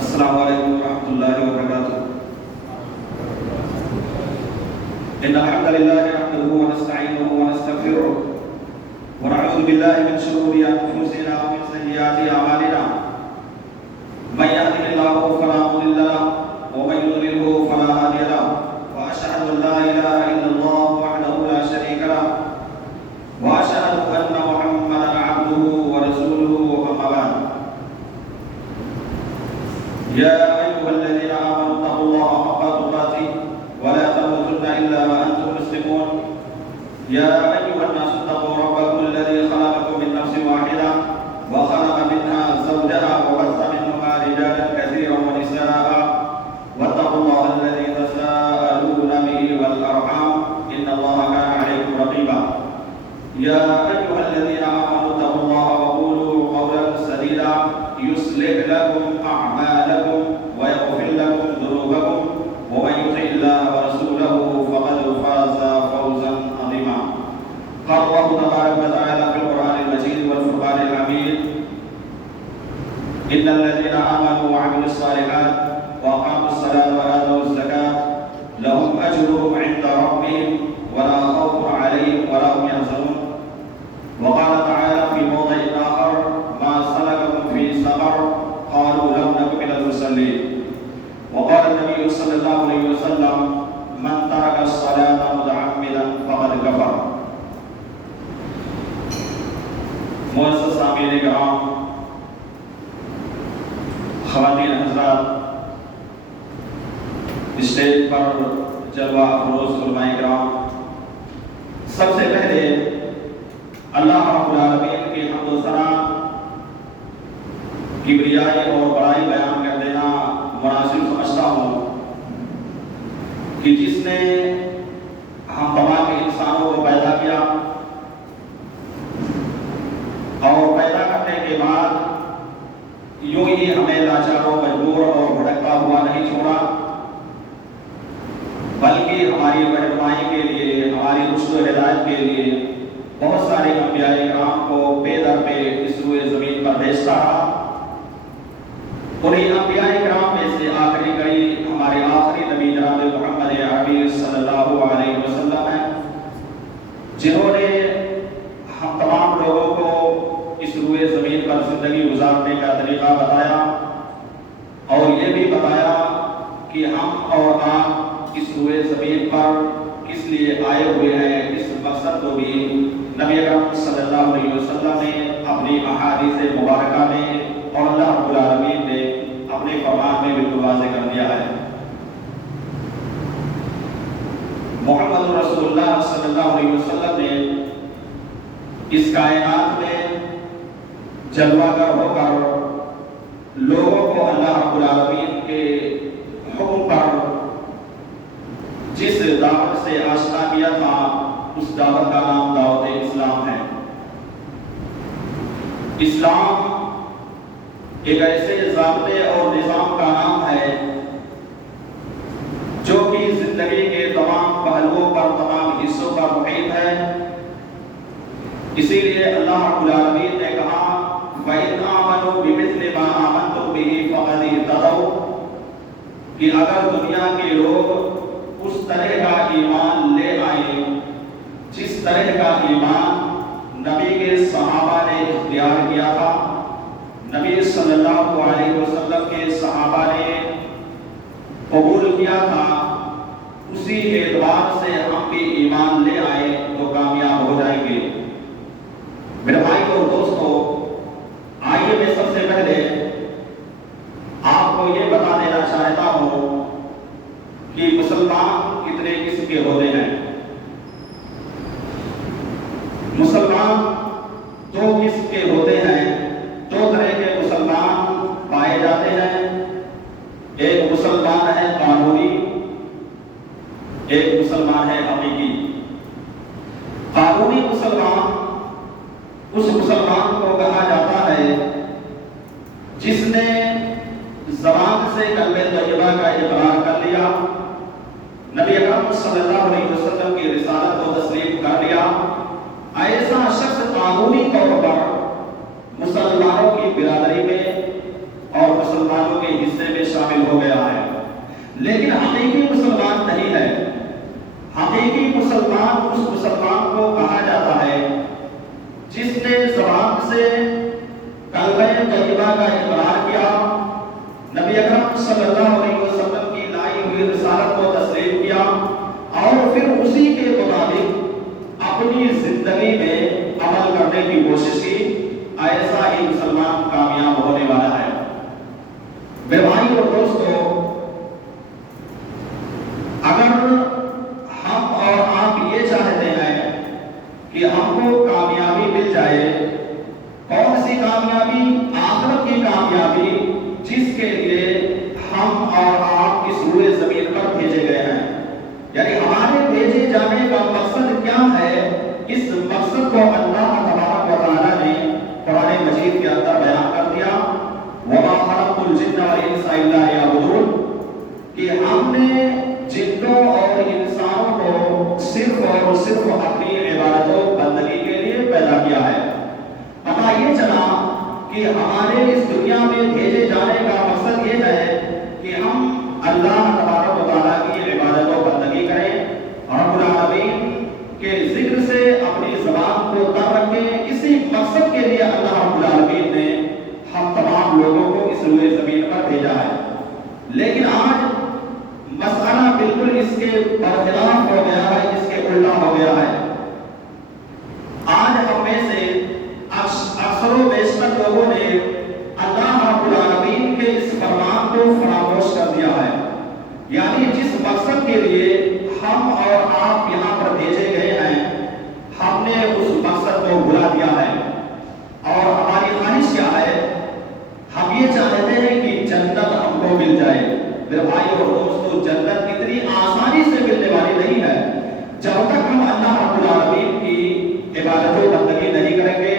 السلام علیکم ورحمۃ اللہ وبرکاتہ۔ ان الحمد لله نحمده ونستعينه ونستغفره ونعوذ بالله من شرور انفسنا ومن سيئات اعمالنا من يهده الله فلا مضل له ومن يضلل فلا هادي له واشهد ان لا اله الا الله وحده لا شريك له واشهد ان محمدا عبده ورسوله اما بعد يا ايها الذين امنوا اتقوا الله حق تقاته ولا تموتن الا وانتم مسلمون يا ايها الناس اتقوا ربكم الذي خلقكم من نفس واحده وخلق منها زوجها وبث منهما رجالا كثيرا ونساء واتقوا الله الذي تساءلون به والارحام ان الله كان عليكم رقيبا يا ايها الذين امنوا اتقوا الله وقولوا قولا سديدا يصلح لكم اعمالكم ويغفر لكم ذنوبكم ومن يطع الله ورسوله فقد فاز فوزا عظيما قال الله تبارك وتعالى في القرآن المجيد والفرقان الحميد إن الذين آمنوا وعملوا الصالحات وأقاموا الصلاة وآتوا الزكاة لهم أجرهم عند ربهم ولا خوف عليهم ولا هم يحزنون وقال تعالى في موضع آخر ما سلككم في سقر قالوا لم نك من المصلين وقال النبي صلى الله عليه وسلم من ترك الصلاة متعمدا فقد كفر۔ معزز سامعین کرام، خواتین حضرات، اسٹیج پر جلوہ افروز علماء کرام، سب سے پہلے اللہ رب العالمین کی حمد و ثنا، کبریائی اور بڑائی بیان کر دینا مناسب سمجھتا ہوں کہ جس نے ہم تمام انسانوں کو پیدا کیا اور پیدا کرنے کے بعد یوں ہی ہمیں لاچاروں، مجبور اور بھٹکتا ہوا نہیں چھوڑا، بلکہ ہماری رہنمائی کے لیے، ہماری رشد و ہدایت کے لیے بہت سارے انبیاء کرام کو پے در پہ اس روئے زمین پر بھیجتا رہا۔ انہیں انبیاء کرام میں سے آخری کڑی ہمارے آخری نبی جناب محمد عربی صلی اللہ علیہ وسلم ہیں، جنہوں نے ہم تمام لوگوں کو اس روئے زمین پر زندگی گزارنے کا طریقہ بتایا اور یہ بھی بتایا کہ ہم اور آپ اس روئے زمین پر کس لیے آئے ہوئے ہیں۔ اس مقصد کو بھی نبی اکرم صلی اللہ علیہ وسلم نے اپنی احادیث مبارکہ میں اور اللہ رب العالمین نے اپنے فرمان میں بالکل واضح کر دیا ہے۔ محمد رسول اللہ صلی اللہ علیہ وسلم نے اس کائنات میں جلوہ گر ہو کر لوگوں کو اللہ رب العالمین کے حکم پر جس دعوت سے آشنا کیا تھا، اس دعوت کا نام دعوت اسلام ہے۔ اسلام ایک ایسے ضابطے اور نظام کا نام ہے جو کہ زندگی کے تمام پہلوؤں پر، تمام حصوں پر محیط ہے۔ اسی لیے اللہ رب العالمین نے کہا وَإِنْ آمَنُوا بِمِثْلِ مَا آمَنْتُمْ بِهِ فَقَدِ اهْتَدَوْا، کہ اگر دنیا کے لوگ اس طرح کا ایمان لے آئیں جس طرح کا ایمان نبی کے صحابہ نے اختیار کیا تھا، نبی صلی اللہ علیہ وسلم کے صحابہ نے قبول کیا تھا، اسی اعتبار سے ہم بھی ایمان لے آئے تو کامیاب ہو جائیں گے۔ میرے بھائی اور دوستو، آئیے میں سب سے پہلے آپ کو یہ بتا دینا چاہتا ہوں کہ مسلمان کتنے قسم کے ہوتے ہیں۔ مسلمان دو قسم کے ہوتے ہیں، دو طرح کے مسلمان پائے جاتے ہیں۔ ایک مسلمان ہے قانونی، ایک مسلمان ہے حقیقی۔ قانونی مسلمان اس مسلمان کو کہا جاتا ہے جس نے زبان سے کلمہ طیبہ کا اقرار کر لیا، نبی اکرم صلی اللہ علیہ وسلم کی رسالت کو تسلیم کر لیا۔ ایسا شخص قانونی طور پر مسلمانوں کی برادری میں اور مسلمانوں کے حصے میں اللہ کا اقرار کیا، نبی اکرم صلی اللہ علیہ وسلم کی لائی ہوئی رسالت کو تسلیم کیا اور پھر اسی کے مطابق اپنی زندگی میں عمل کرنے کی کوشش کی، ایسا ہی مسلمان کامیاب ہونے والا ہے۔ میرے بھائی اور دوستو، اگر ہم اور آپ یہ چاہتے ہیں کہ ہم کو کامیابی مل جائے، کون سی کامیابی؟ آخرت کی کامیابی، جس کے لیے ہم اور آپ اس روئے زمین پر بھیجے گئے ہیں۔ یعنی ہمارے بھیجے جانے کا مقصد کیا ہے؟ اس مقصد کو اللہ تبارک و تعالیٰ نے قرآن مجید کے اندر بیان کر دیا، وَمَا خَلَقْتُ الْجِنَّ وَالْإِنسَ إِلَّا لِيَعْبُدُونِ، کہ ہم نے جنوں اور انسانوں کو صرف اور صرف اپنی عبادت و بندگی کے لیے پیدا کیا ہے۔ پتہ یہ چلا کہ ہمارے اس دنیا میں بھیجے جانے کا مقصد یہ ہے کہ ہم اللہ تبارک و تعالیٰ کی عبادت و بندگی کریں، رب العالمین کے ذکر سے اپنی زبان کو تر رکھیں۔ اسی مقصد کے لیے اللہ رب العالمین نے ہم تمام لوگوں کو اس روئے زمین پر بھیجا ہے۔ لیکن آج مسئلہ بالکل اس کے برخلاف ہو گیا ہے، اس کے الٹا ہو گیا ہے۔ آج ہم میں سے اکثر و بیشتر لوگوں نے اللہ رب العالمین کے اس فرمان کو فراموش کر دیا ہے، یعنی جس مقصد کے لیے ہم اور آپ یہاں پر بھیجے گئے ہیں، ہم نے اس مقصد کو بھلا دیا ہے۔ اور ہماری خواہش کیا ہے؟ ہم یہ چاہتے ہیں کہ جنت ہم کو مل جائے۔ میرے بھائی اور دوستو، جنت اتنی آسانی سے ملنے والی نہیں ہے۔ جب تک ہم اللہ رب العالمین کی عبادت و بندگی نہیں کریں گے،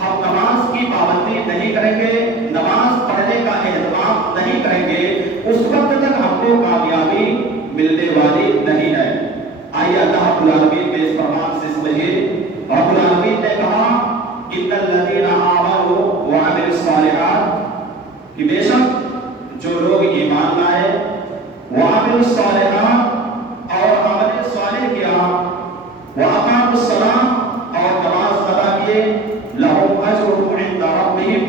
ہم نماز کی پابندی نہیں کریں گے، نماز پڑھنے کا اہتمام نہیں کریں گے، اس وقت تک ہم کو کامیابی ملنے والی نہیں ہے۔ آئیے اللہ رب العالمین کے اس فرمان سے سمجھیے۔ رب العالمین نے کہا ان الذین آمنوا وعملوا الصالحات، کہ بے شک جو لوگ ایمان لائے، وعملوا الصالحات اور عمل صالح کیا، واقاموا الصلاۃ اور نماز ادا کیے، لہم اجرهم عند ربهم،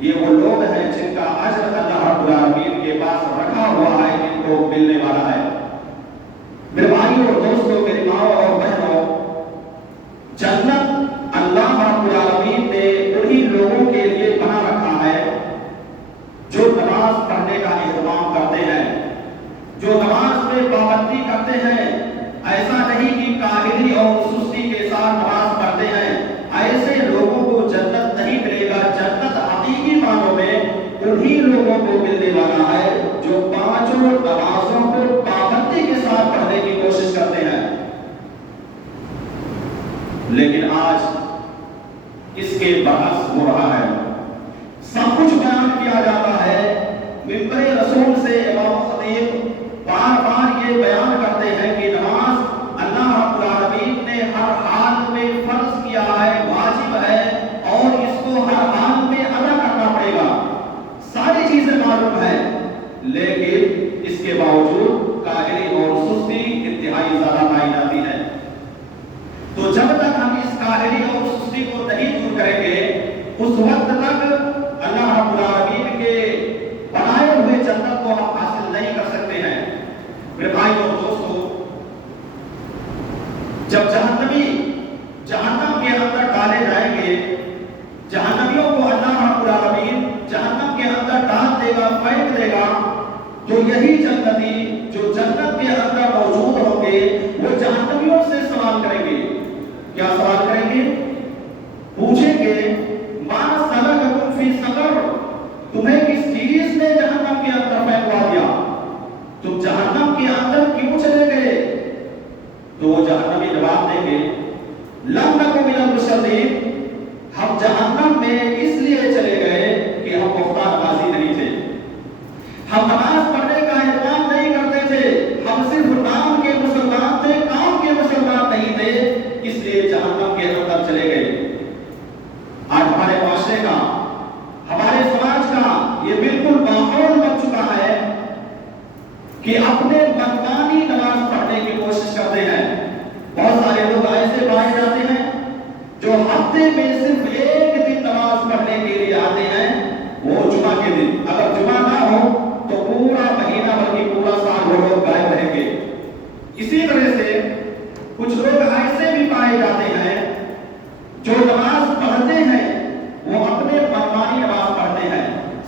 یہ وہ لوگ ہیں جن کا اجر اللہ رب العالمین کے پاس رکھا ہوا ہے، ان کو ملنے والا ہے۔ میرے بھائیوں اور دوستوں، میری ماں اور بہنوں، جنت اللہ رب العالمین نے انہی لوگوں کے لیے بنا رکھا ہے جو نماز پڑھنے کا اہتمام کرتے ہیں، جو نماز میں پابندی کرتے ہیں۔ ایسا نہیں کہ کاہلی اور سستی کے ساتھ نماز پڑھتے ہیں، ایسے لوگوں کو جنت نہیں ملے گا۔ جنت حقیقی معنوں میں انہی لوگوں کو ملنے والا ہے جو پانچوں نمازوں کو پابندی کے ساتھ پڑھنے کی کوشش کرتے ہیں۔ لیکن آج اس کے برعکس ہو رہا ہے۔ سب کچھ بیان کیا جاتا ہے، ممبر رسول سے امام خطیب بار بار یہ بیان کرتے ہیں کہ نماز اللہ رب العالمین نے ہر حال میں فرض کیا ہے، واجب ہے، اور اس کو ہر حال میں ادا کرنا پڑے گا۔ ساری چیزیں معلوم ہیں، لیکن اس کے باوجود کاہلی اور سستی انتہائی زیادہ پائی جاتی ہے۔ تو جب تک ہم اس کاہلی اور سستی کو نہیں دور کریں گے، اس وقت تک اللہ رب العالمین کے بنائے ہوئے جنت کو ہم حاصل نہیں کر سکتے ہیں۔ میرے بھائی اور دوستو، جب جہنمی جہنم کے اندر ڈالے جائیں گے، جہنمیوں کو اللہ رب العالمین جہنم کے اندر ڈال دے گا، پھینک دے گا، تو یہی جنتی جو جنت کے اندر موجود ہوں گے، وہ جہنمیوں سے سوال کریں گے۔ کیا سوال کریں گے؟ پوچھیں گے ما سلککم فی سقر، تمہیں کس چیز نے جہنم کے اندر پھینکوا دیا؟ تم جہنم کے اندر کیوں چلے گئے؟ تو وہ جہنمی جواب دیں گے لم نک من المصلین، ہم جہنم میں اس لیے چلے گئے کہ ہم پختہ نمازی نہیں تھے، ہم نماز پڑھنے کا اہتمام نہیں کرتے تھے، ہم صرف نام کے مسلمان تھے، کام کے مسلمان نہیں تھے، اس لیے جہنم کے اندر چلے گئے۔ آج ہمارے معاشرے کا، ہمارے سماج کا یہ بالکل ماحول بن چکا ہے کہ اپنے منمانی نماز پڑھنے کی کوشش کرتے ہیں۔ بہت سارے لوگ ایسے پائے جاتے ہیں جو ہفتے میں صرف ایک دن نماز پڑھنے کے لیے آتے ہیں، وہ جمعہ کے دن، اگر جمعہ نہ ہو تو پورا مہینہ بلکہ پورا سال وہ لوگ غائب رہیں گے۔ اسی طرح سے کچھ لوگ ایسے بھی پائے جاتے ہیں جو نماز پڑھتے ہیں وہ اپنے منمانی نماز پڑھتے ہیں۔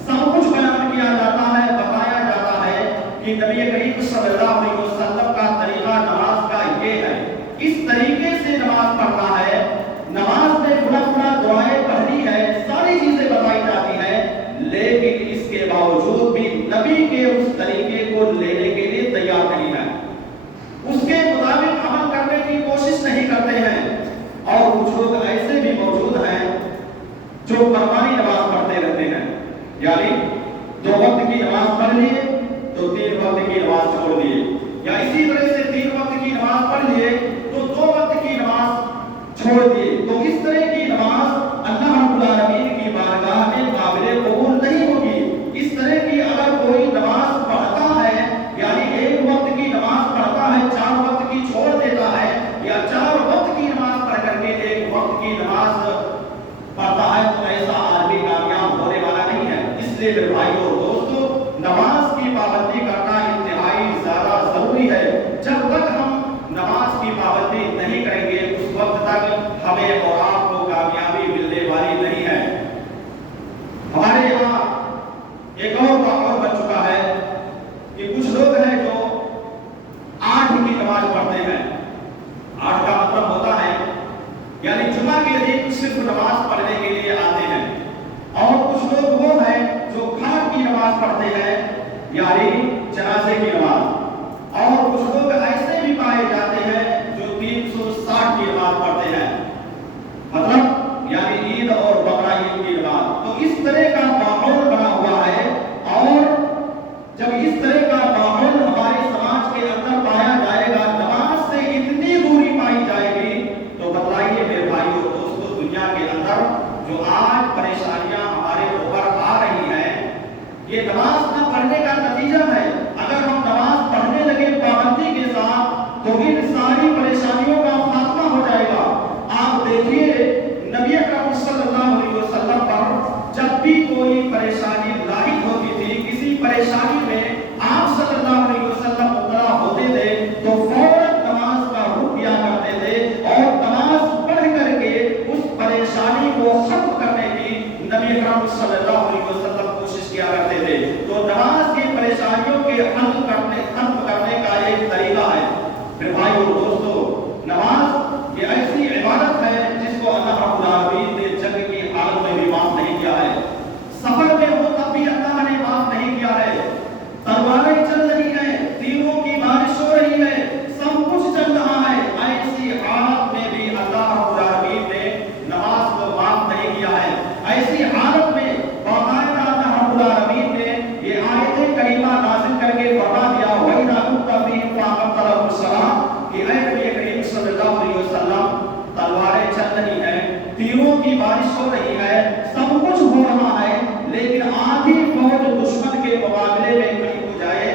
سب کچھ بیان کیا جاتا ہے، بتایا جاتا ہے کہ نبی کریم صلی اللہ علیہ وسلم کا طریقہ نماز کا یہ ہے، اس طریقے سے نماز پڑھنا ہے، نماز میں گناہ دعائیں پڑھنی ہے، ساری چیزیں بتائی جاتی ہیں، لیکن اس کے باوجود بھی نبی کے اس طریقے کو لینے کے لیے تیار نہیں ہے، اس کے مطابق عمل کرنے کی کوشش نہیں کرتے ہیں۔ اور کچھ لوگ ایسے بھی موجود ہیں جو فرمانی نماز پڑھتے رہتے ہیں، یعنی 2 وقت کی نماز پڑھ لیے تو 3 وقت کی نماز چھوڑ دیے، یا اسی طرح سے 3 وقت کی نماز پڑھ لیے تو 2 وقت کی نماز چھوڑ دیے۔ تو اس طرح کی نماز اللہ رب العالمین کی بارگاہ میں قابل قبول نہیں ہوگی۔ اس طرح کی اگر کوئی نماز پڑھتا ہے، یعنی 1 وقت کی نماز پڑھتا ہے، 4 وقت کی چھوڑ دیتا ہے، یا 4 وقت کی نماز پڑھ کر کے 1 وقت کی نماز پڑھتا ہے، تو ایسا آدمی کامیاب ہونے والا نہیں ہے۔ اس لیے میرے بھائیوں اور دوستوں، نماز کی پابندی کرنا انتہائی زیادہ ضروری ہے۔ جب تک ہم نماز کی پابندی نہیں کریں گے اس وقت تک ہمیں اور آپ کو کامیابی ملنے والی نہیں ہے۔ ہمارے یہاں ایک اور ماحول بن چکا ہے کہ کچھ لوگ ہیں جو 8 کی نماز پڑھتے ہیں۔ 8 کا مطلب ہوتا ہے یعنی جمعہ کے دن صرف نماز پڑھنے کے لیے آتے ہیں، اور کچھ لوگ وہ ہیں جو گھاٹ کی نماز پڑھتے ہیں، یعنی جنازے کی نماز، اور کچھ لوگ ایسے بھی پائے جاتے ہیں جو 360 کی نماز پڑھتے ہیں، مطلب یعنی عید اور بقرہ عید کی نماز۔ تو اس طرح کا ماحول بنا ہوا ہے، اور جب اس طرح کا ماحول ہمارے سماج کے اندر پایا جائے گا، نماز سے اتنی دوری پائی جائے گی، تو بتائیے میرے بھائیوں اور دوستوں، دنیا کے اندر جو آج پریشانیاں ہمارے اوپر آ رہی ہیں، یہ نماز نہ پڑھنے کا نتیجہ ہے۔ اگر ہم نماز پڑھنے لگے پابندی کے ساتھ تو ان ساری پریشانیوں کا خاتمہ ہو جائے گا۔ آپ دیکھیے نبی اکرم صلی اللہ علیہ وسلم پر جب بھی کوئی پریشانی لاحق ہوتی تھی، کسی پریشانی میں آپ صلی اللہ علیہ وسلم مبتلا ہوتے تھے، تو فوراً نماز کا رخ کیا کرتے تھے، اور نماز پڑھ کر کے اس پریشانی کو ختم کرنے کی نبی اکرم صلی اللہ علیہ وسلم کوشش کیا کرتے تھے۔ تو نماز کی پریشانیوں کے ختم کرنے کا ایک طریقہ ہے۔ پھر بھائیو اور دوستو، نماز یہ ایسی عبادت ہے جس کو اللہ رب العالمین نے جنگ کی حالت میں بھی معاف نہیں کیا ہے، سفر میں ہو تب بھی اللہ نے معاف نہیں کیا ہے، تلواریں چل رہی ہیں، تیروں کی بارش ہو رہی ہے، سب کچھ چل رہا ہے، ایسی حالت میں بھی اللہ رب العالمین نے نماز کو معاف نہیں کیا ہے۔ ایسی حالت میں باقاعدہ اللہ رب العالمین نے یہ آیت کریمہ نازل کر کے فرما دیا، وَإِذَا كُنتَ فِيهِمْ فَأَقَمْتَ لَهُمُ الصَّلَاةَ، کہ اے نبی کریم صلی اللہ علیہ وسلم، تلواریں چل رہی ہیں، تیروں کی بارش ہو رہی ہے، سب کچھ ہو رہا ہے، لیکن آدھی فوج دشمن کے مقابلے میں کھڑی ہو جائے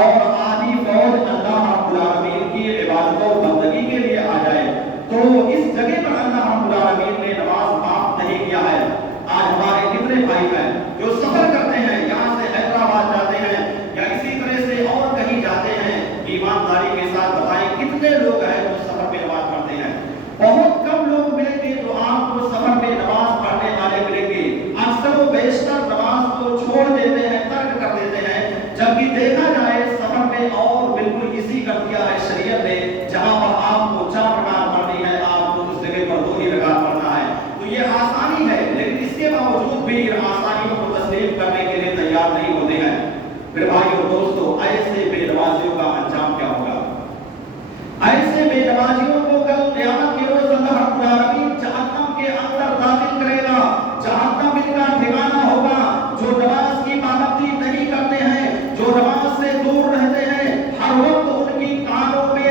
اور آدھی فوج اللہ رب العالمین کی عبادت و بندگی کے لیے آ جائے، تو اس جگہ پر اللہ رب العالمین نے نماز معاف نہیں کیا ہے۔ آج ہمارے کتنے بھائی ہیں جو سفر کرتے ہیں، یہاں سے حیدرآباد جاتے ہیں یا اسی طرح سے اور کہیں جاتے ہیں، ایمانداری کے ساتھ بتائیں کتنے لوگ ہیں جو سفر میں نماز پڑھتے ہیں؟ بہت کم لوگ ملیں گے جو آپ کو سفر میں نماز پڑھنے والے ملیں گے۔ اکثر و بیشتر نماز کو چھوڑ دیتے ہیں، ترک کر دیتے ہیں، جبکہ دیکھا جائے سفر میں اور بالکل اسی کر دیا ہے شریعت نے، جہاں پر آپ کو 4 رکعت پڑھنی ہے، آپ کو اس جگہ پر 2 ہی رکعت پڑھنا ہے۔ تو یہ آسانی ہے، لیکن اس کے باوجود بھی ان آسانیوں کو تسلیم کرنے کے لیے تیار نہیں ہوتے ہیں۔ پھر بھائیو اور دوستو، ایسے بے نمازیوں کا انجام کیا ہوگا؟ ایسے بے نمازیوں کو کل قیامت کے روز اللہ رب العالمین جہنم کے اندر داخل کرے گا۔ جہنم ان کا ٹھکانہ ہوگا۔ جو نماز کی پابندی نہیں کرتے ہیں، جو نماز سے دور رہتے ہیں، ہر وقت ان کی کانوں میں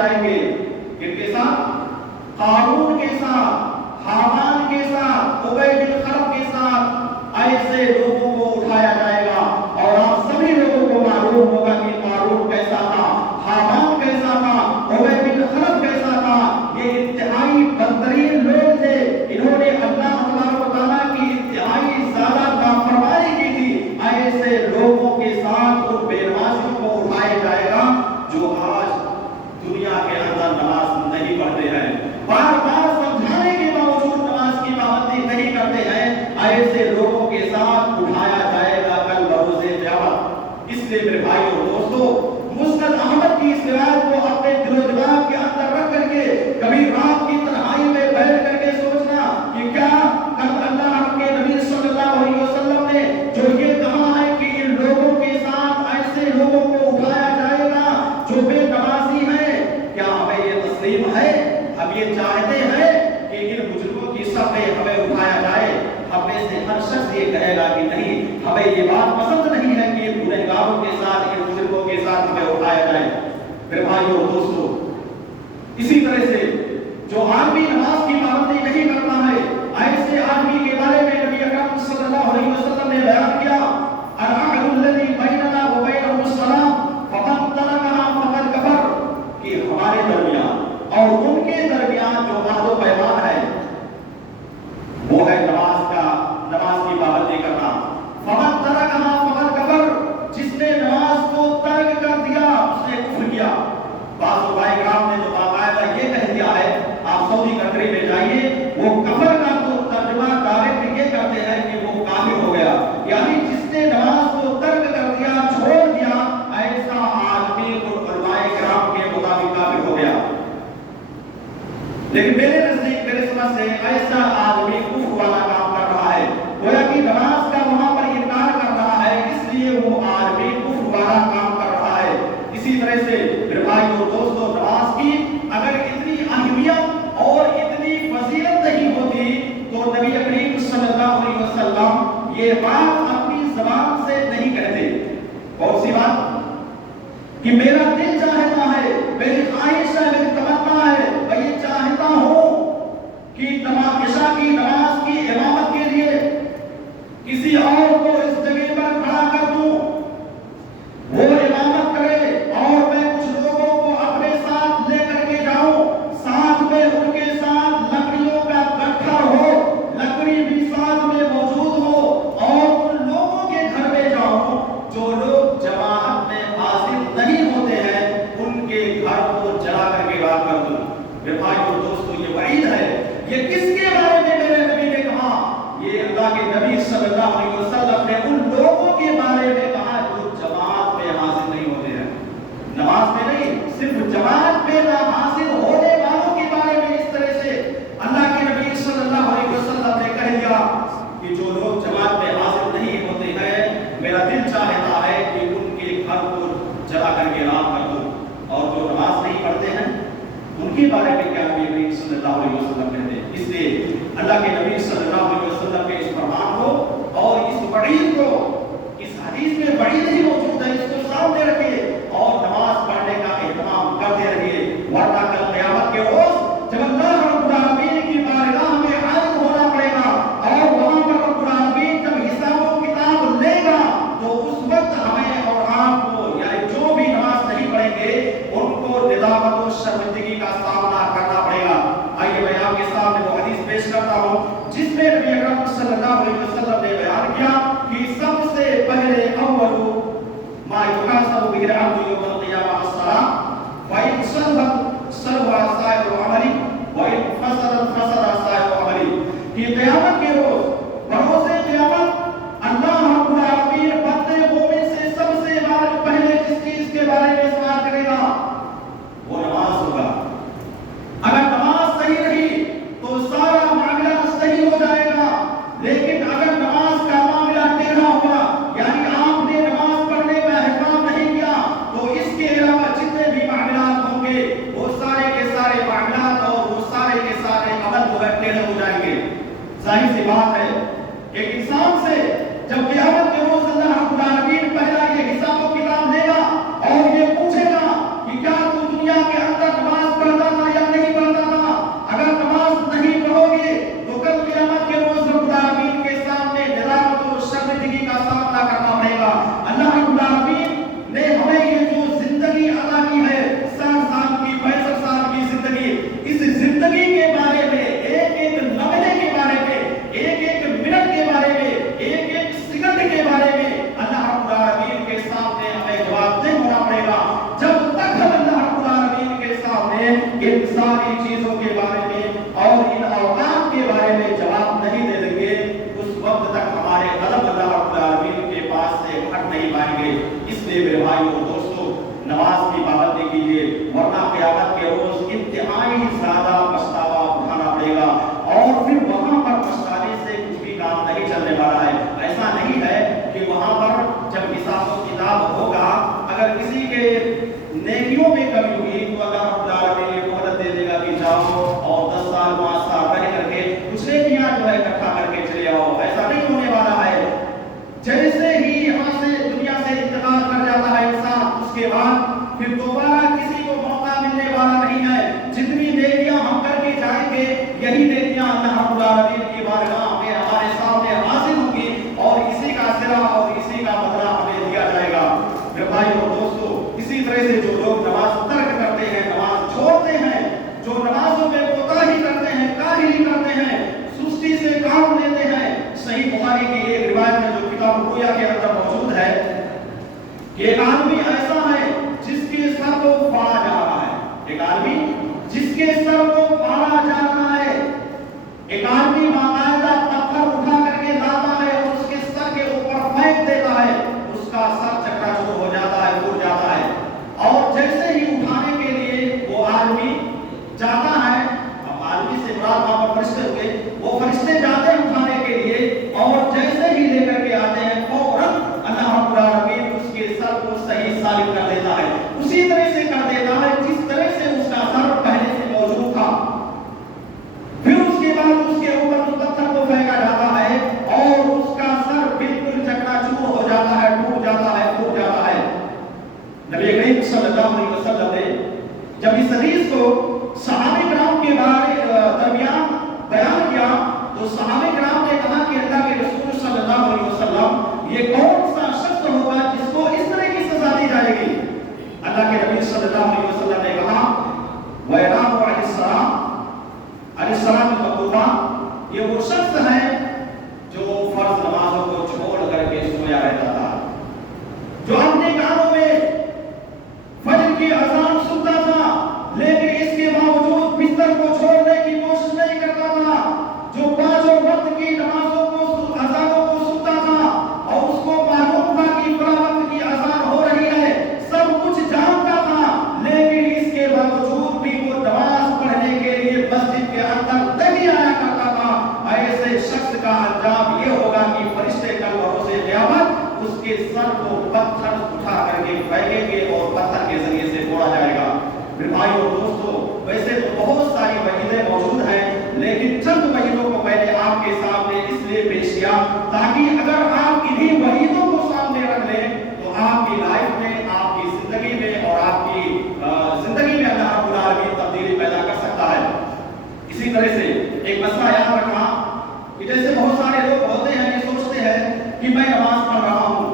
جائیں گے. کن کے ساتھ؟ قارون کے ساتھ، حامان کے ساتھ، ابی بن خلف کے ساتھ. ایسے لوگوں کو اٹھایا جائے گا اور آپ سبھی لوگوں کو معلوم ہوگا کہ قارون کیسا تھا، حامان کیسا تھا، ابی بن خلف کیسا تھا. یہ انتہائی بدترین لوگ تھے. انہوں نے اللہ تبارک و تعالیٰ کی انتہائی زیادہ نافرمانی کی تھی. ایسے لوگوں کے ساتھ ان بے نمازیوں کو اٹھایا جائے گا جو آج دنیا کے اندر نماز نہیں پڑھتے ہیں، بار بار سمجھانے کے باوجود نماز کی پابندی نہیں کرتے ہیں. ایسے لوگوں کے ساتھ اٹھایا جائے گا کل بروز قیامت. اس لیے میرے بھائیوں اور دوستوں، مسند احمد کی اس روایت کو اپنے دل و دماغ کے اندر رکھ کر کے کبھی رات کی تنہائی میں بیٹھ کر کے سوچنا کہ کیا کل اللہ کے نبی صلی اللہ علیہ وسلم نے جو یہ کہا ہے کہ ان لوگوں کے ساتھ ایسے لوگوں کو اٹھایا جائے گا جو بے نمازی ہیں، کیا ہمیں یہ تسلیم ہے؟ ہم یہ چاہتے ہیں کہ ان بزرگوں کی صف میں ہمیں اٹھایا جائے؟ ہم میں سے ہر شخص یہ کہے گا کہ نہیں، ہمیں یہ بات پسند نہیں ہے کہ ان گنہگاروں کے ساتھ، ان بزرگوں کے ساتھ ہمیں اٹھایا جائے. میرے بھائیوں اور دوستوں، اسی طرح سے جو آدمی نماز کی پابندی نہیں کرتا ہے، ایسے آدمی کے بارے میں نبی اکرم صلی اللہ علیہ وسلم نے بیان کیا، العہد الذی بیننا وبینہم الصلاۃ فمن ترکہا فقد کفر، کہ ہمارے درمیان اور ان کے درمیان جو عہد و پیمان ہے وہ ہے نماز کی پابندی کرنا. فمن ترکہا فقد کفر، جس نے نماز کو ترک کر دیا اس نے کفر کیا. بعض علماء کرام نے جو باقاعدہ یہ کہہ دیا ہے، آپ سعودی کنٹری میں جائیے، وہ کفر کا تو ترجمہ ڈائریکٹ یہ کرتے ہیں کہ وہ کافر ہو گیا. یعنی جس نے نماز کو ترک کر دیا، چھوڑ دیا، ایسا آدمی علماء کرام کے مطابق کافر ہو گیا. لیکن میرے نزدیک، میرے سمجھ سے ایسا آدمی کفر والا کام کر رہا ہے، گویا کہ نماز کا وہاں پر انکار کر رہا ہے، اس لیے وہ آدمی کفر والا کام کر رہا ہے. اسی طرح سے میرے بھائیوں اور دوستوں، نماز کی اگر اتنی اہمیت اور اتنی فضیلت نہیں ہوتی تو نبی کریم صلی اللہ علیہ وسلم یہ بات اپنی زبان سے نہیں کہتے. کون سی بات؟ کہ میرا دل چاہتا ہے، میری خواہش ہے، میری تمنا ہے، میں یہ چاہتا ہوں کہ عشاء کی نماز کی امامت کے لیے کسی اور کو اس جگہ پر کھڑا کر دوں، وہ امامت کرے اور میں کچھ لوگوں کو اپنے ساتھ لے کر کے جاؤں، ساتھ میں ان کے ساتھ لکڑیوں کا گٹھر ہو، لکڑی بھی ساتھ میں موجود ہو، اور ان لوگوں کے گھر میں جاؤں جو لوگ جماعت میں حاضر نہیں ہوتے ہیں، ان کے گھر کو جلا کر کے راکھ کر دوں. میرے بھائیو دوستو، یہ وعید ہے. یہ کس کے بارے میں میرے نبی نے کہا؟ یہ اللہ کے نبی صلی اللہ علیہ وسلم نے ان لوگوں کے بارے میں کہا جو جماعت میں حاضر نہیں ہوتے ہیں. نماز میں نہیں، صرف جماعت میں نہ حاضر ہونے والوں کے بارے میں اس طرح سے اللہ کے نبی صلی اللہ علیہ وسلم نے کہہ دیا کہ جو لوگ جماعت میں حاضر نہیں ہوتے ہیں، میرا دل چاہتا ہے کہ ان کے گھر کو جلا کر کے راکھ کر دوں. اور جو نماز نہیں پڑھتے ہیں ان کے بارے میں کیا نبی کریم صلی اللہ علیہ وسلم کہتے ہیں؟ اس لیے اللہ کے نبی صلی اللہ علیہ وسلم کے اس فرمان کو اور اس وعید کو، اس حدیث میں وعید ہی موجود ہے، اس کو سامنے رکھیے اور نماز پڑھنے کا اہتمام کرتے رہیے. ورنہ کل قیامت کے روز جب اللہ رب العالمین کی بارگاہ میں حاضر ہونا پڑے گا اور وہاں پر رب العالمین جب حساب و کتاب لے گا تو اس وقت ہمیں اور آپ کو، یعنی جو بھی نماز نہیں پڑھیں گے، ان کو ندامت و شرمندگی کا سامنا کرنا پڑے گا. آئیے میں آپ کے سامنے وہ حدیث پیش کرتا ہوں جس میں نبی اکرم صلی اللہ علیہ وسلم نے بیان کیا کہ سب سے پہلے اول ما یحاسب به العبد یوم القیامہ الصلاۃ، وَإِنْ صَلَّتْ صَلَّى سَائِرُ عَمَلِهِ وَإِنْ فَسَدَتْ فَسَدَ سَائِرُ عَمَلِهِ. کہ قیامت کے روز، بروز قیامت، اللہ رب العالمین بندے مومن سے سب سے پہلے جس چیز کے بارے میں سوال کرے گا وہ نماز ہوگا. اگر نماز صحیح رہی تو سارا معاملہ صحیح ہو جائے گا، لیکن اگر نماز کا معاملہ ٹیڑھا ہوا، یعنی آپ نے نماز پڑھنے کا اہتمام نہیں کیا، تو اس کے علاوہ جتنے بھی معاملات ہوں گے وہ سارے کے سارے معاملات اور وہ سارے کے سارے عمل جو ہے ٹیڑھے ہو جائیں گے. ظاہر سی بات ہے ایک انسان سے جب قیامت کے روز اللہ رب العالمین پہلا یہ حساب و کتاب لے گا اور یہ پوچھے گا کہ کیا تو دنیا کے اندر نماز ساری چیزوں کے بارے میں اور ان اوقات کے بارے میں جواب نہیں دے دیں گے، اس وقت تک ہمارے قلب اللہ رب العالمین کے پاس سے ہٹ نہیں پائیں گے۔ اس لیے میرے بھائیو اور دوستو، نماز کی پابندی کیجیے، ورنہ قیامت کے روز انتہائی زیادہ پچھتاوا اٹھانا پڑے گا، اور پھر وہاں پر پچھتانے سے کچھ بھی کام نہیں چلنے والا ہے۔ ایسا نہیں ہے کہ وہاں پر جب حساب و کتاب ہوگا، اگر کسی کے نیکیوں میں کمی ہوئی تو اللہ رب العالمین یہ مہلت دے دے گا کہ جاؤ اور 10 سال 5 سال رہ کر کے کچھ نیکیاں جو ہے اکٹھا کر کے چلے آؤ۔ ایسا نہیں ہونے والا ہے۔ جیسے ہی یہاں سے دنیا سے انتقال کر جاتا ہے انسان، اس کے بعد پھر دوبارہ کسی کو موقع ملنے والا نہیں ہے۔ جتنی نیکیاں ہم کر کے جائیں گے، یہی نیکیاں اللہ رب العالمین کی بارگاہ میں ہمارے سامنے حاضر ہوں گی، اور اسی کا صلہ اور اسی کا بدلہ ہمیں دیا جائے گا۔ میرے بھائی اور دوستو، اسی طرح سے جو لوگ نماز ترک کرتے ہیں، نماز چھوڑتے ہیں، جو نمازوں میں کوتاہی کرتے ہیں، کاہلی کرتے ہیں، سستی سے کام لیتے ہیں، صحیح بخاری کی ایک روایت میں جو کتاب رویا کے اندر موجود ہے کہ ایک آدمی ایسا ہے جس کے سر کو پھاڑا جا رہا ہے، ایک آدمی جس کے سر کو پھاڑا جا رہا ہے، ایک آدمی باقاعدہ پتھر اٹھا کر کے لاتا ہے اور اس کے سر کے اوپر پھینک دیتا ہے، اس کا سر چکنا چور ہو جاتا ہے، ٹوٹ جاتا ہے، اور جیسے ہی اٹھانے کے لیے وہ آدمی جاتا ہے، اب آدمی سے مراد وہاں پر فرشتے ہوئے، وہ فرشتے جاتے ہیں اٹھانے کے لیے، اور جیسے ہی لے کر کے آتے ہیں فوراً اللہ رب العالمین اس کے سر کو صحیح ثابت کر دیتا ہے، اسی طرح سے کر دیتا ہے جس طرح سے اس کا سر پہلے سے موجود تھا۔ پھر اس کے بعد اس کے اوپر اس پتھر کو پھینکا جاتا ہے اور اس کا سر بالکل چکنا چور ہو جاتا ہے، ٹوٹ جاتا ہے، ٹوٹ جاتا ہے۔ نبی کریم صلی اللہ علیہ وسلم نے جب اس حدیث کو صحابہ کرام کے درمیان بیان کیا تو صحابہ کرام نے کہا کہ اللہ کے رسول صلی اللہ علیہ وسلم، یہ کون سا شخص ہوگا جس کو اس طرح کی سزا دی جائے گی؟ اللہ کے نبی صلی اللہ علیہ وسلم نے کہا وَيَنَامُ عَلَيْهِ السَّلَامُ الْمَطْلُوبَ، یہ وہ شخص ہے جو فرض نمازوں کو چھوڑ کر کے سویا رہتا تھا، جو اپنے کانوں میں فجر کی اذان سنتا تھا لیکن اس کے باوجود بستر کو چھوڑنے کی کوشش نہیں کرتا تھا، جو پانچوں وقت کی نمازوں کو اذانوں کو سنتا تھا اور اس کو معلوم تھا کہ فلاں وقت کی اذان ہو رہی ہے، سب کچھ جانتا تھا، لیکن اس کے باوجود بھی وہ نماز پڑھنے کے لیے مسجد کے اندر نہیں آیا کرتا تھا۔ ایسے شخص کا انجام یہ ہوگا کہ فرشتے کل بروز قیامت اس کے سر کو پتھر اٹھا کر کے پھینکیں گے اور پتھر کے ذریعے سے توڑا جائے گا۔ میرے بھائی اور دوستو، ویسے تو بہت ساری وعیدیں موجود ہیں، لیکن چند وعیدوں کو میں نے آپ کے سامنے اس لیے پیش کیا تاکہ اگر آپ انہی وعیدوں کو سامنے رکھ لیں تو آپ کی لائف میں، آپ کی زندگی میں اور آپ کی زندگی میں اللہ رب العالمین تبدیلی پیدا کر سکتا ہے۔ اسی طرح سے ایک مسئلہ یاد رکھنا کہ جیسے بہت سارے لوگ ہوتے ہیں، یہ سوچتے ہیں کہ میں نماز پڑھ رہا ہوں،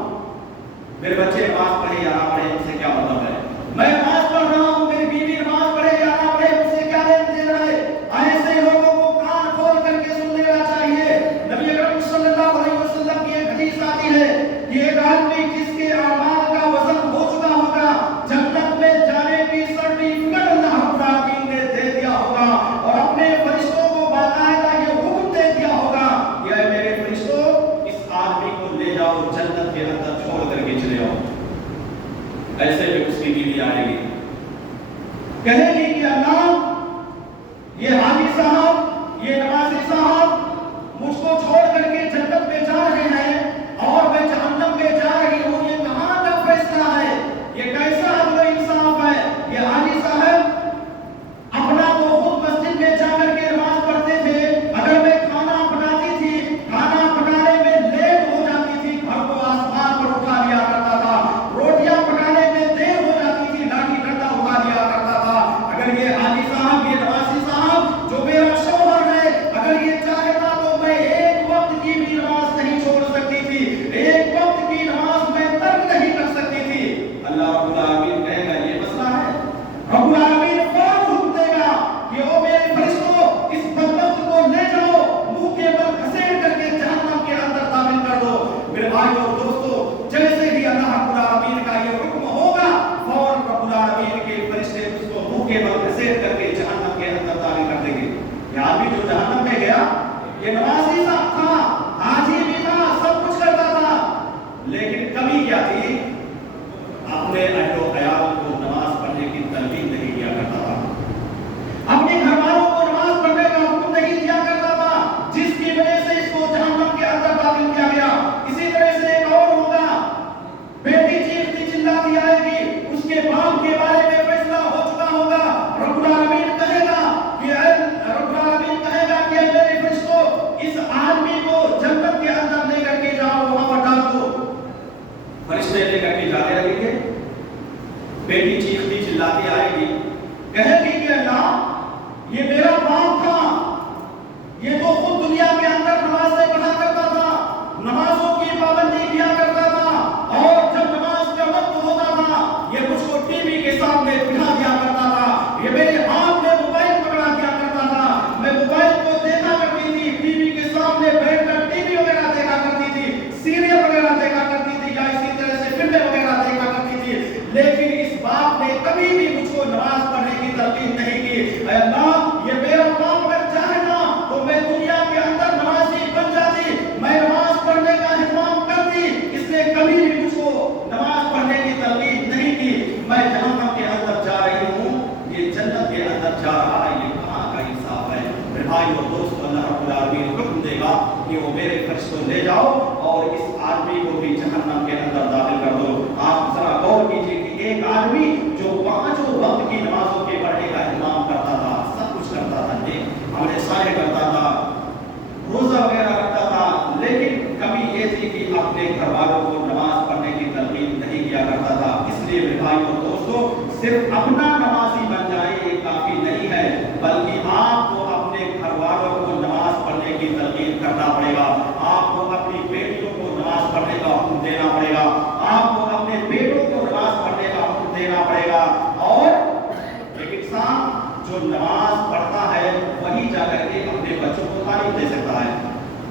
میرے بچے نماز پڑھے یا نہ پڑھے اس سے کیا مطلب ہے، میں نماز پڑھ رہا ہوں، میری بیوی نماز پڑھے یا نہ پڑھے اس سے کیا لین دین ہے۔ ایسے لوگوں کو کان کھول کر کے سن لینا چاہیے۔ نبی اکرم صلی اللہ علیہ وسلم کی ایک حدیث آتی ہے کہ ایک آدمی جس کے اعمال کا وزن ہو چکا ہوگا، جنت میں جانے کی سرٹیفکیٹ اللہ رب العالمین نے دے دیا ہوگا اور اپنے فرشتوں کو باقاعدہ یہ حکم دے دیا ہوگا کہ اے میرے فرشتوں، اس آدمی کو لے جاؤ جنت کے اندر چھوڑ کر کے چلے آؤ۔ ایسے میں اس کی بیوی آئے گی، کہے گی کہ اللہ، یہ حاجی صاحب، یہ نمازی صاحب مجھ کو چھوڑ کر کے جنت میں جا رہے ہیں اور میں جہنم میں جا رہی ہوں، یہ کہاں کا فیصلہ ہے، یہ کیسا عدل و انصاف ہے؟ یہ حاجی صاحب اپنا تو خود مسجد میں جا کر کے نماز پڑھتے تھے، اگر میں کھانا بناتی تھی، کھانا پکانے میں لیٹ ہو جاتی تھی، گھر کو آسمان پر اٹھا لیا کرتا تھا، روٹیاں پکانے میں دیر ہو جاتی تھی، لاٹھی ڈنڈا اٹھا لیا کرتا تھا۔ اگر یہ حاجی صاحب، یہ نمازی صاحب جو میرا یہ نمازی صاحب تھا، حاجی بھی تھا، سب کچھ کرتا تھا، لیکن کمی کیا تھی؟ اپنے اہل و عیال کو نماز پڑھنے کی تلقین نہیں کیا کرتا تھا، اپنے گھر والوں کو نماز پڑھنے کا حکم نہیں دیا کرتا تھا، جس کی وجہ سے اس کو جہنم کے اندر داخل کیا گیا۔ اسی طرح سے ایک اور ہوگا، بیٹی چیختی چلاتی آئے گی، اس کے باپ کے بارے میں فیصلہ ہو چکا ہوگا، رب العالمین کہے گا کہ اے میرے فرشتوں اس آدمی کو جنت کے اندر لے کر کے جاؤ، وہاں پر ڈال دو۔ فرشتے لے کر کے جاتے رہیں گے، بیٹی چیختی چلاتی آئے گی، کہے گی کہ اللہ یہ میرا باپ تھا، یہ تو خود دنیا کے اندر نمازیں پڑھا کرتا تھا، نمازوں کی پابندی کیا کرتا تھا، اور جب نماز کا وقت ہوتا تھا یہ مجھ کو ٹی وی کے سامنے بٹھا دیا کرتا تھا، یہ میرے ہاتھ میں موبائل پکڑا دیا کرتا تھا، میں موبائل کو دیکھا کرتی تھی، ٹی وی کے سامنے بیٹھ کر ٹی وی وغیرہ دیکھا کرتی تھی، سیریل وغیرہ دیکھا کرتی تھی، یا اسی طرح سے فلمیں وغیرہ دیکھا کرتی تھی، لیکن اس باپ نے کبھی بھی مجھ کو نماز پڑھنے کی تلقین نہیں کی۔ اے اللہ یہ میرا باپ اگر چاہے نا تو میں دنیا کے اندر نمازی بن جاتی، میں نماز پڑھنے کا اہتمام کرتی، اس نے کبھی بھی مجھ کو نماز پڑھنے کی تلقین نہیں کی۔ میں جہنم کے اندر جا رہی ہوں، یہ جنت کے اندر جا رہا ہے، یہ کہاں کا انصاف ہے؟ میرے بھائی اور دوست، اللہ رب العالمین حکم دے گا کہ وہ میرے فرشتوں لے جاؤ اور اس آدمی کو بھی جہنم کے اندر داخل کر دو۔ آپ ذرا غور کیجیے کہ ایک آدمی جو 5 وقت کی نمازوں کے پڑھنے کا اہتمام کرتا تھا، سب کچھ کرتا تھا، عمل صالح کرتا تھا، روزہ وغیرہ رکھتا تھا، لیکن کبھی یہ تھی کہ اپنے گھر والوں کو نماز پڑھنے کی تلقین نہیں کیا کرتا تھا۔ اس لیے میرے بھائی اور دوستو، صرف اپنا نمازی بن جائے یہ کافی نہیں ہے، بلکہ آپ کو اپنے گھر والوں کو نماز پڑھنے کی تلقین کرنا پڑے گا، آپ کو اپنی بیٹیوں کو نماز پڑھنے کا حکم دینا پڑے گا، آپ کو اپنے بیٹوں کو نماز پڑھنے کا حکم دینا پڑے گا۔ اور ایک انسان جو نماز پڑھتا ہے وہی جا کر کے اپنے بچوں کو تعلیم دے سکتا ہے،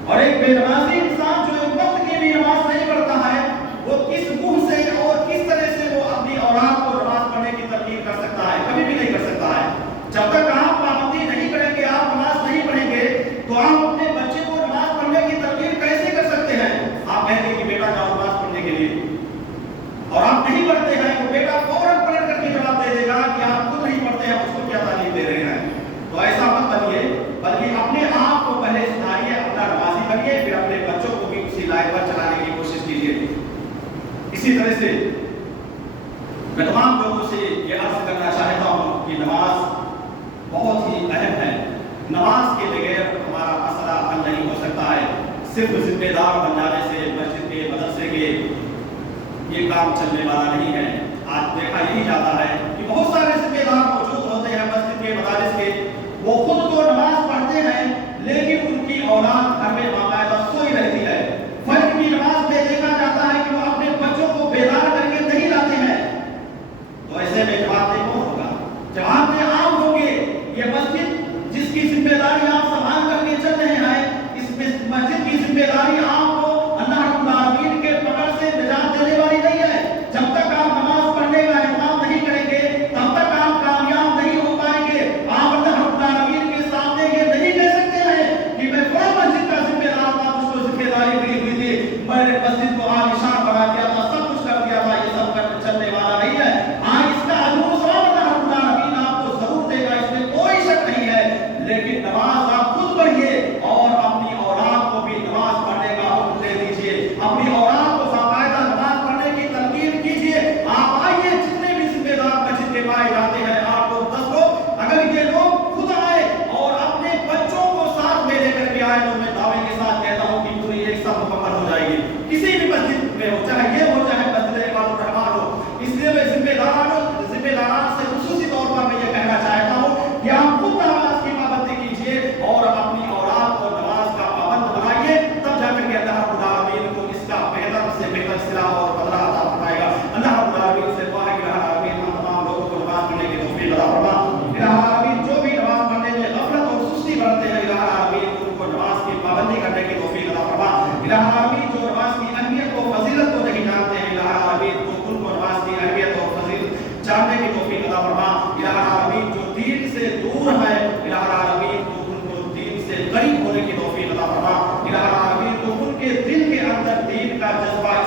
اور ایک بے نمازی انسان جو ایک وقت کی بھی نماز نہیں پڑھتا ہے، وہ کس منہ سے اور کس طرح سے وہ اپنی اولاد کو نماز پڑھنے کی تلقین کر سکتا ہے؟ کبھی بھی نہیں کر سکتا ہے۔ جب تک آپ پابندی نہیں کریں گے، آپ نماز نہیں پڑھیں گے، تو آپ اپنے بچے کو نماز پڑھنے کی تلقین کیسے کر سکتے ہیں؟ آپ کہیں گے کہ بیٹا جاؤ نماز پڑھنے کے لیے، اور آپ نہیں پڑھتے ہیں، وہ بیٹا فوراً پلٹ کر کے جواب دے دے گا کہ آپ خود نہیں پڑھتے ہیں، اس کو کیا تعلیم دے رہے ہیں؟ تو ایسا مت بنیے، بلکہ اپنے آپ کو پہلے سدھاریے، اپنا نمازی بنیے، پھر اپنے بچوں کو بھی اسی لائن پر چلانے کی کوشش کیجیے۔ اسی طرح سے میں تمام لوگوں سے یہ عرض کرنا چاہتا ہوں کہ نماز بہت ہی اہم ہے، نماز کے بغیر ہمارا مسئلہ حل نہیں ہو سکتا ہے۔ صرف ذمہ دار بن جانے سے مسجد کے مدرسے کے یہ کام چلنے والا نہیں ہے۔ آج دیکھا یہی جاتا ہے کہ بہت سارے ذمہ دار موجود ہوتے ہیں مسجد کے مدارس کے، وہ خود تو نماز پڑھتے ہیں لیکن ان کی اولاد گھر میں باقاعدہ سوئی رہتی ہے۔ فجر کی نماز میں دیکھا جاتا ہے کہ وہ اپنے بچوں کو بیدار کر کے نہیں لاتے ہیں، تو ایسے میں جواب دہ کون ہوگا؟ جواب دہ آپ ہوں گے۔ یہ مسجد جس کی ذمہ داری آپ سنبھال کر کے چل رہے ہیں، اس مسجد کی ذمہ داری آپ کو اللہ رب العالمین کے پکڑ سے نجات دینے والی نہیں ہے۔ جب تک آپ نماز پڑھنے کا اہتمام نہیں کریں گے، تب تک آپ کامیاب نہیں ہو پائیں گے۔ آپ اللہ رب العالمین کے سامنے یہ نہیں کہہ سکتے ہیں کہ میں فلاں مسجد کا ذمہ دار تھا، مجھ کو ذمہ داری ملی ہوئی تھی، میں نے مسجد کو عالیشان بنا دیا تھا، سب کچھ کر دیا تھا، یہ سب چلنے والا نہیں ہے۔ اس کا اجر و ثواب اللہ رب العالمین آپ کو ضرور دے گا، اس میں کوئی شک نہیں ہے، لیکن نماز آپ خود پڑھیے اور اپنی اولاد کو بھی نماز پڑھنے کا حکم دے دیجیے، اپنی اولاد کو باقاعدہ نماز پڑھنے کی تلقین کیجیے۔ آپ آئیے، جتنے بھی ذمہ دار مسجد کے پائے جاتے ہیں 8 لوگ 10 لوگ، اگر یہ لوگ خود آئے اور اپنے بچوں کو ساتھ میں لے کر کے آئے تو میں دعوے کے ساتھ کہتا ہوں کہ پوری ایک سب مکمل ہو جائے گی، کسی بھی مسجد میں ہو، چاہے یہ ہو چاہے مسجد عباد الرحمان ہو۔ اس لیے میں ذمہ داران سے خصوصی طور پر میں یہ کہنا چاہتا ہوں کہ آپ خود نماز کی پابندی کیجیے اور اپنی اولاد کو نماز کا پابند بنائیے، تب جا کر کے اللہ رب العالمین کو اس کا بہتر سے بہتر صلاح اور بدلہ عطا فرمائے گا۔ اللہ رب العالمین سے دعا ہے کہ الہ العالمین ہم تمام لوگوں کو نماز پڑھنے کی توفیق عطا فرما۔ الہ العالمین جو بھی نماز پڑھنے میں غفلت اور سستی برتتے ہیں، الہ العالمین ان کو نماز کی پابندی کرنے کی توفیق عطا فرما۔ الہ العالمین جو نماز کی اہمیت و فضیلت کو نہیں جانتے ہیں، الہ العالمین ان کو نماز کی اہمیت اور فضیلت جاننے کی توفیق عطا فرما۔ الہ العالمین جو دین سے دور ہے، الہ العالمین ان کو دین سے قریب ہونے کی توفیق عطا فرما۔ جذبہ